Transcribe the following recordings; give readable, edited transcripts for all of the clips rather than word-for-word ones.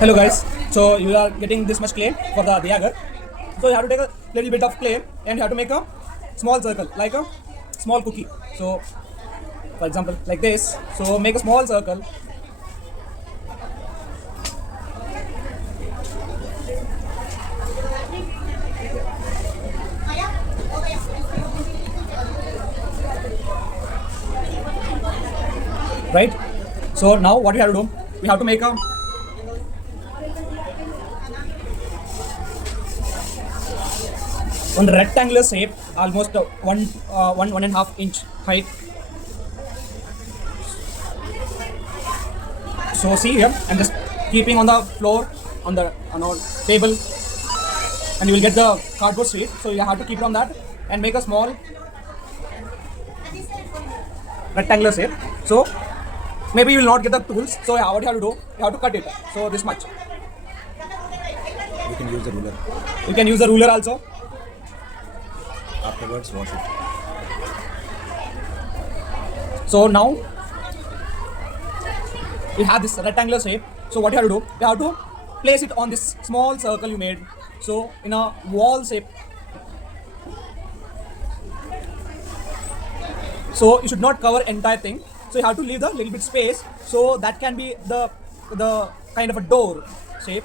Hello guys, so you are getting this much clay for the Diagar. So you have to take a little bit of clay and you have to make a small circle, like a small cookie. So for example, like this. So make a small circle. Right? So now what we have to do, we have to make a one rectangular shape, almost 1.5 inch height. So see here, I'm just keeping on the floor on the table, and you will get the cardboard sheet. So you have to keep it on that and make a small rectangular shape. So maybe you will not get the tools. So what you have to do, you have to cut it. So this much. You can use the ruler. You can use the ruler also. Afterwards, wash it. So now we have this rectangular shape. So what you have to do, you have to place it on this small circle you made. So in a wall shape. So you should not cover entire thing. So you have to leave the little bit space. So that can be the kind of a door shape.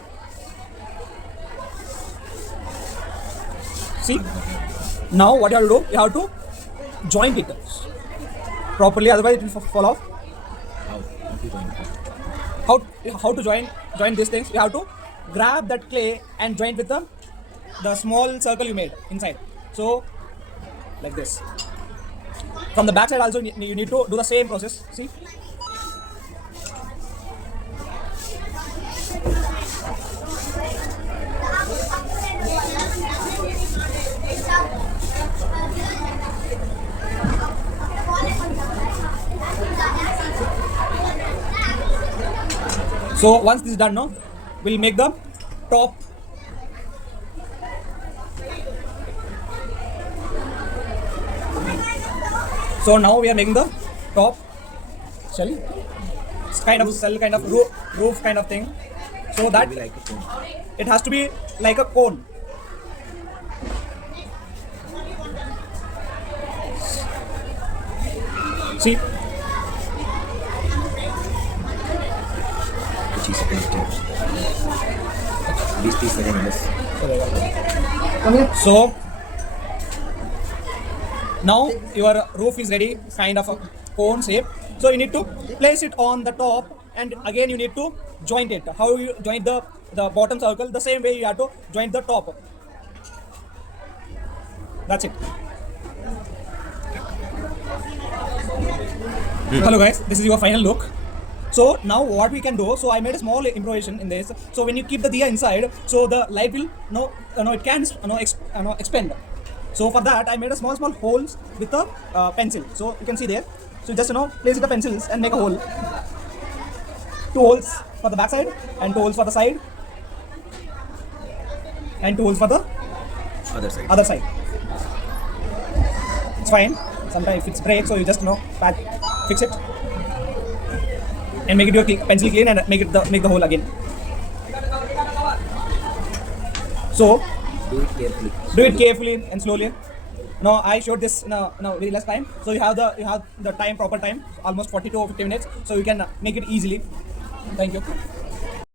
See? Now what you have to do, you have to joint it properly, otherwise it will fall off. How to join these things? You have to grab that clay and join with the small circle you made inside. So like this. From the back side also you need to do the same process. See? So once this is done, no, we'll make the top. So now we are making the top shell. It's kind of cell, kind of roof kind of thing. So that Like a cone. it has to be like a cone. See? Which is a steps. These seconds. So now your roof is ready, kind of a cone shape. So you need to place it on the top, and again you need to joint it. How you joint the bottom circle? The same way you have to joint the top. That's it. Hello guys, this is your final look. So now what we can do, so I made a small improvisation in this. So when you keep the diya inside, so the light will it can expand. So for that I made a small holes with a pencil. So you can see there. So just place the pencils and make a hole. 2 holes for the back side and 2 holes for the side and 2 holes for the Other side. It's fine. Sometimes if it's break, so you just fix it and make it your pencil clean and make the hole again. So Do it carefully. do it carefully and slowly. Now I showed this in a very less time, so you have the proper time, almost 40 to 50 minutes, so you can make it easily. Thank you.